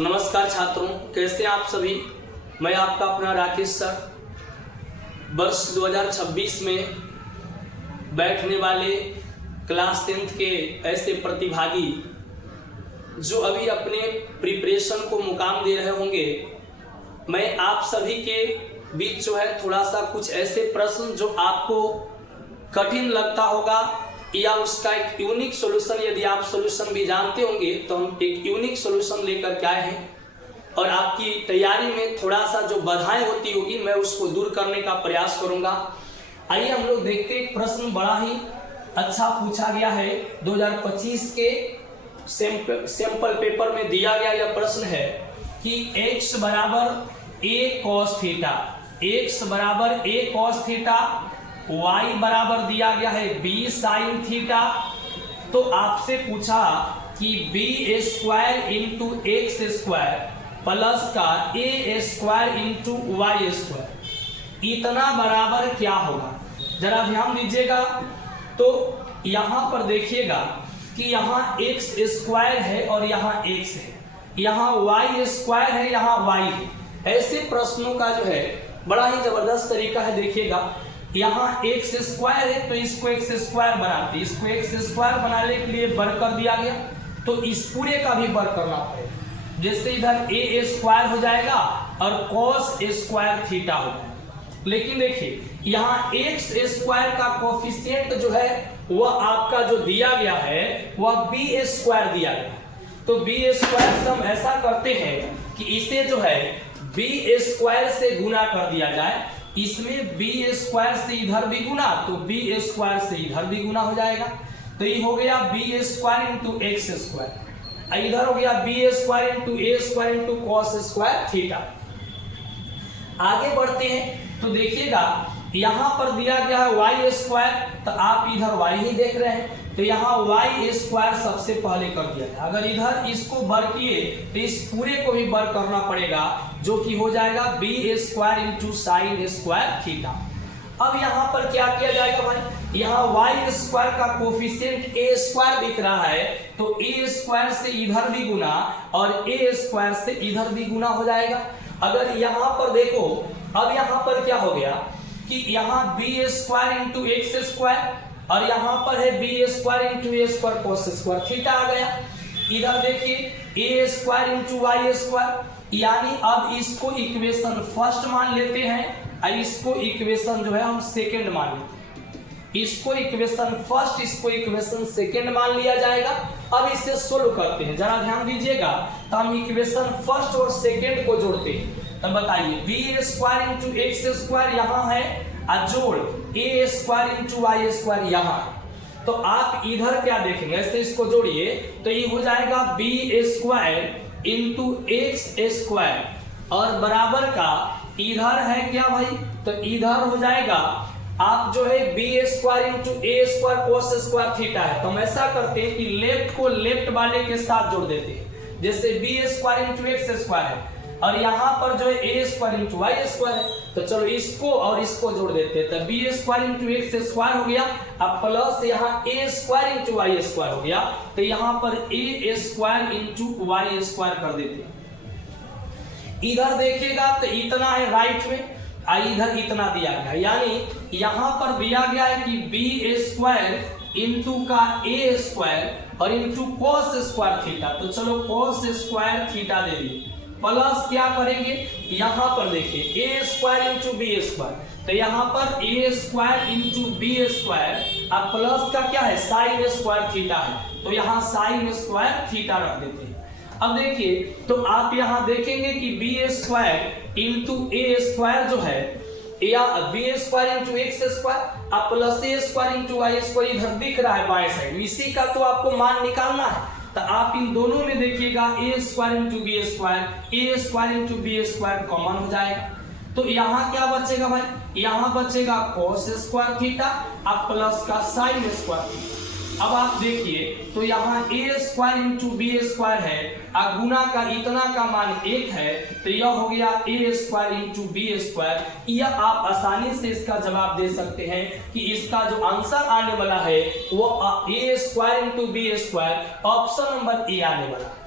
नमस्कार छात्रों, कैसे आप सभी। मैं आपका अपना राकेश सर। वर्ष 2026 में बैठने वाले क्लास 10th के ऐसे प्रतिभागी जो अभी अपने प्रिपरेशन को मुकाम दे रहे होंगे, मैं आप सभी के बीच जो है थोड़ा सा कुछ ऐसे प्रश्न जो आपको कठिन लगता होगा या उसका एक यूनिक सॉल्यूशन, यदि आप सॉल्यूशन भी जानते होंगे तो हम एक यूनिक सॉल्यूशन लेकर के आए हैं और आपकी तैयारी में थोड़ा सा जो बाधाएं होती होगी मैं उसको दूर करने का प्रयास करूंगा। आइए हम लोग देखते हैं। प्रश्न बड़ा ही अच्छा पूछा गया है। 2025 के सैंपल पेपर में दिया गया यह प्रश्न है कि x बराबर a cos थीटा, x बराबर a cos थीटा, y बराबर दिया गया है b sin थीटा। तो आपसे पूछा कि b square into x square plus का a square into y square इतना बराबर क्या होगा। जरा ध्यान दीजिएगा। तो यहाँ पर देखिएगा कि यहाँ x स्क्वायर है और यहाँ x है, यहाँ y स्क्वायर है, यहाँ y है। ऐसे प्रश्नों का जो है बड़ा ही जबरदस्त तरीका है। देखिएगा यहाँ x स्क्वायर है तो इसको x स्क्वायर बनाते, इसको x स्क्वायर बनाने के लिए वर्ग कर दिया गया तो इस पूरे का भी वर्ग करना पड़ेगा। जैसे इधर a स्क्वायर हो जाएगा और cos स्क्वायर थीटा हो जाएगा। लेकिन देखिए यहाँ x स्क्वायर का कोफिशिएंट जो है वह आपका जो दिया गया है वह b स्क्वायर दिया गया। तो b स्क्वायर से हम ऐसा करते हैं कि इसे जो है b स्क्वायर से गुना कर दिया जाए। इसमें b स्क्वायर से इधर भी गुना तो b स्क्वायर से इधर भी गुना हो जाएगा। तो ये हो गया b square into x square, इधर हो गया b स्क्वायर इंटू ए square into cos square theta. आगे बढ़ते हैं तो देखिएगा यहाँ पर दिया गया है y स्क्वायर, तो आप इधर y ही देख रहे हैं तो यहाँ y स्क्वायर सबसे पहले कर दिया जाए। अगर इधर इसको वर्ग किए तो इस पूरे को भी वर्ग करना पड़ेगा जो कि हो जाएगा b square into sine square theta. अब यहाँ पर क्या किया जाएगा भाई, यहाँ y स्क्वायर का कोफिशिएंट a स्क्वायर दिख रहा है तो a स्क्वायर से इधर भी गुना और a स्क्वायर से इधर भी गुना हो जाएगा। अगर यहाँ पर देखो, अब यहाँ पर क्या हो गया कि यहाँ b square into x square और यहाँ पर है b स्क्वायर इंटू ए स्क्वायर कॉस स्क्वायर थीटा आ गया। इधर देखिए a square into y square, यानी अब इसको इक्वेशन फर्स्ट मान लेते हैं और इसको इक्वेशन जो है हम सेकंड मान लेते हैं। इसको इक्वेशन फर्स्ट, इसको इक्वेशन सेकंड मान लिया जाएगा। अब इसे सोल्व करते हैं। जरा ध्यान दीजिएगा। तो हम इक्वेशन फर्स्ट और सेकंड को जोड़ते हैं। तो बताइए b square into x square यहाँ है और जोड़ a square into y square यहाँ है। तो आप इधर क्या देखेंगे, ऐसे इसको जोड़िए तो ये हो जाएगा b square into x square और बराबर का इधर है क्या भाई, तो इधर हो जाएगा आप जो है b स्क्वायर इंटू ए स्क्वायर कोस स्क्वायर थीटा है। तो हम ऐसा करते हैं कि लेफ्ट को लेफ्ट वाले के साथ जोड़ देते हैं। जैसे b square into x square है और यहाँ पर जो है ए स्क्वायर इंटू वाई स्क्वायर है, तो चलो इसको और इसको जोड़ देते हैं। तो b square into x square हो गया, अब प्लस यहाँ a square into y square हो गया। तो यहाँ पर a square into y square कर देते हैं। इधर देखिएगा तो इतना है राइट में, इधर इतना दिया गया, यानी यहाँ पर दिया गया है कि बी स्क्वायर इंटू का ए स्क्वायर और इंटू कॉस स्क्वायर थीटा। तो चलो कॉस स्क्वायर थीटा दे दिए, प्लस क्या करेंगे यहाँ पर देखिए ए स्क्वायर इंटू बी स्क्वायर। तो यहाँ पर a square into b square अब प्लस का क्या है साइन स्क्वायर थीटा है, तो यहाँ साइन स्क्वायर थीटा रख देते हैं। अब देखिए तो आप यहाँ देखेंगे कि बी स्क्वायर इंटू ए स्क्वायर जो है या b square into x square अब plus a square into y square इधर दिख रहा है बाएं साइड, इसी का तो आपको मान निकालना है। तो आप इन दोनों में देखिएगा a square into b square, a square into b square common हो जाएगा। तो यहाँ क्या बचेगा भाई, यहाँ बचेगा कॉस स्क्वायर थीटा अब प्लस का साइन स्क्वायर थीटा। अब आप देखिए तो यहाँ a square into b square है और गुना का इतना का मान 1 है, तो यह हो गया ए स्क्वायर इंटू बी स्क्वायर। यह आप आसानी से इसका जवाब दे सकते हैं कि इसका जो आंसर आने वाला है वो a square into b square option number A आने वाला है।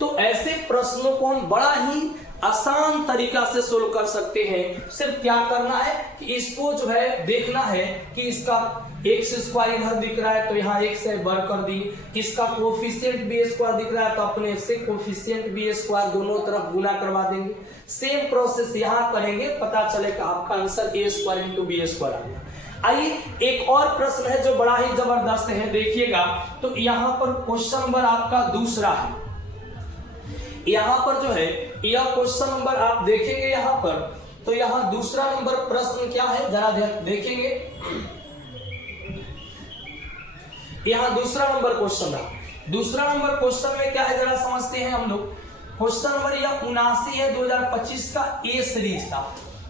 तो ऐसे प्रश्नों को हम बड़ा ही आसान तरीका से सोल्व कर सकते हैं। सिर्फ क्या करना है कि इसको जो है देखना है कि इसका एक्स स्क्वायर इधर दिख रहा है तो यहाँ एक से बढ़ कर दी, इसका कोफिशिएंट बी स्क्वायर दिख रहा है तो अपने से कोफिशिएंट बी स्क्वायर दोनों तरफ गुना करवा देंगे। सेम प्रोसेस यहाँ करेंगे, पता चलेगा आपका answer a square into b square आ गया। आइए एक और प्रश्न है जो बड़ा ही जबरदस्त है, देखिएगा। तो यहाँ पर क्वेश्चन नंबर आपका दूसरा है। यहाँ पर जो है यह क्वेश्चन नंबर आप देखेंगे यहाँ पर, तो यहाँ दूसरा नंबर प्रश्न क्या है जरा देखेंगे। यहाँ दूसरा नंबर क्वेश्चन है। दूसरा नंबर क्वेश्चन में क्या है जरा समझते हैं हम लोग। क्वेश्चन नंबर यह 79 है 2025 का ए सीरीज का,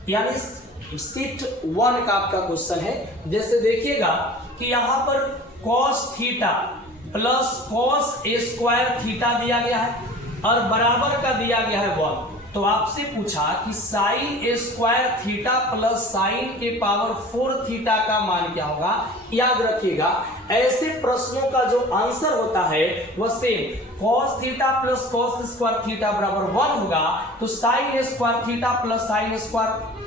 यानी सीट 1 का आपका क्वेश्चन है। जैसे देखिएगा कि यहाँ पर cos थीटा प्लस cos ए स्क्वायर थीटा दिया गया है और बराबर का दिया गया है 1। तो आपसे पूछा कि sign a square theta plus sign के पावर 4 थीटा का मान क्या होगा। याद रखिएगा ऐसे प्रश्नों का जो आंसर होता है वह same cos theta plus cos square theta बराबर 1 होगा। तो sine a square theta plus sine square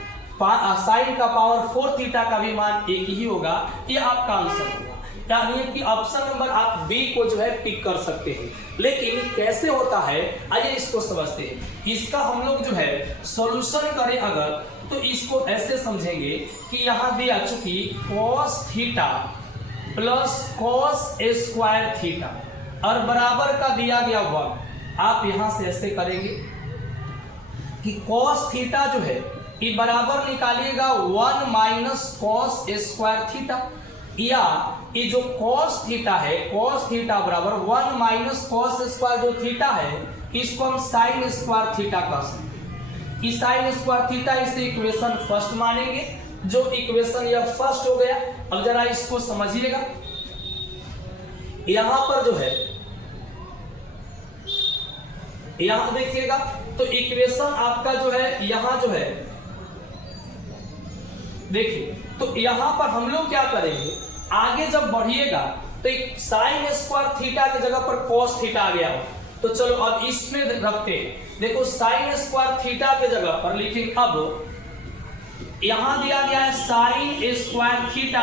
sine का पावर 4 थीटा का भी मान एक ही होगा। ये आपका आंसर होगा, यानी कि ऑप्शन नंबर आप बी को जो है टिक कर सकते हैं। लेकिन कैसे होता है आइए इसको समझते हैं। इसका हम लोग जो है सॉल्यूशन करें अगर, तो इसको ऐसे समझेंगे कि यहाँ दिया चूंकि cos थीटा प्लस cos ए स्क्वायर थीटा और बराबर का दिया गया 1। आप यहां से ऐसे करेंगे कि cos थीटा जो है ये बराबर निकालिएगा 1 माइनस cos ए स्क्वायर थीटा, या ये जो cos थीटा है cos थीटा बराबर 1 माइनस cos स्क्वायर जो थीटा है इसको हम sin स्क्वायर थीटा कह सकते हैं। sin स्क्वायर थीटा इसे इक्वेशन फर्स्ट मानेंगे, जो इक्वेशन यह फर्स्ट हो गया। अब जरा इसको समझिएगा। यहां पर जो है यहां देखिएगा तो इक्वेशन आपका जो है यहां जो है देखिए, तो यहां पर हम लोग क्या करेंगे आगे जब बढ़िएगा तो एक साइन स्क्वायर थीटा की जगह पर cos थीटा आ गया हो, तो चलो अब इसमें रखते हैं। देखो साइन स्क्वायर थीटा के जगह पर लिखेंगे, अब यहां दिया गया है साइन स्क्वायर थीटा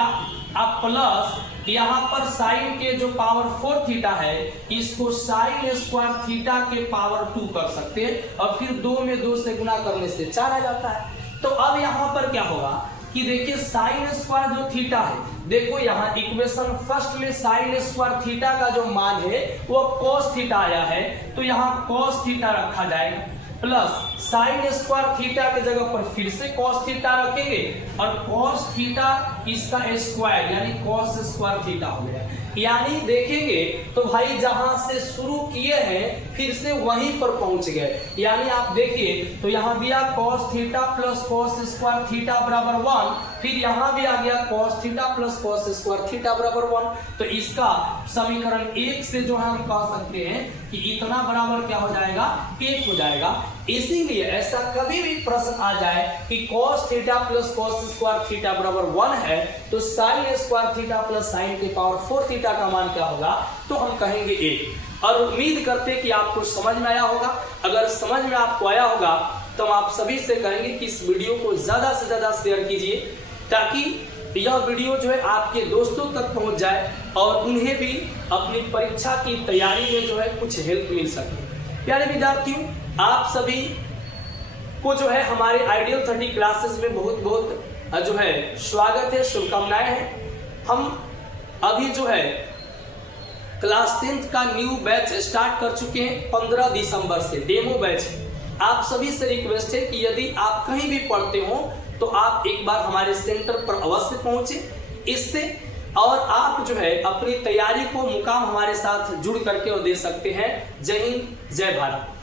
अब प्लस यहां पर साइन के जो पावर 4 थीटा है इसको साइन स्क्वायर थीटा के पावर 2 कर सकते हैं और फिर 2 में 2 से गुना करने से 4 आ जाता है। तो अब यहां पर क्या होगा कि देखिए साइन स्क्वायर जो थीटा है, देखो यहाँ इक्वेशन फर्स्ट में साइन स्क्वायर थीटा का जो मान है वो cos थीटा आया है, तो यहाँ cos थीटा रखा जाएगा प्लस साइन स्क्वायर थीटा के जगह पर फिर से cos थीटा रखेंगे और cos थीटा इसका स्क्वायर यानी cos स्क्वायर थीटा हो गया। यानी देखेंगे तो भाई जहां से शुरू किए हैं फिर से वहीं पर पहुंच गए। यानी आप देखिए तो यहां दिया cos theta plus cos square theta बराबर 1, फिर यहां भी आ गया cos theta plus cos square theta बराबर 1। तो इसका समीकरण 1 से जो है हम कह सकते हैं कि इतना बराबर क्या हो जाएगा 1 हो जाएगा। इसीलिए ऐसा कभी भी प्रश्न आ जाए कि cos theta plus cos square theta बराबर 1 है तो sin square theta plus sin के पावर 4 थीटा का मान क्या होगा, तो हम कहेंगे 1। और उम्मीद करते हैं कि आपको समझ में आया होगा। अगर समझ में आपको आया होगा तो हम आप सभी से कहेंगे कि इस वीडियो को ज्यादा से ज्यादा शेयर कीजिए ताकि यह वीडियो जो है आपके दोस्तों तक पहुंच जाए और उन्हें भी अपनी परीक्षा की तैयारी में जो है कुछ हेल्प मिल सके। प्यारे विद्यार्थियों, आप सभी को जो है हमारे आइडियल 30 क्लासेस में बहुत बहुत जो है स्वागत है, शुभकामनाएं हैं। हम अभी जो है क्लास 10th का न्यू बैच स्टार्ट कर चुके हैं 15 दिसंबर से, डेमो बैच। आप सभी से रिक्वेस्ट है कि यदि आप कहीं भी पढ़ते हो तो आप एक बार हमारे सेंटर पर अवश्य पहुंचे, इससे और आप जो है अपनी तैयारी को मुकाम हमारे साथ जुड़ करके और दे सकते हैं। जय हिंद, जय भारत।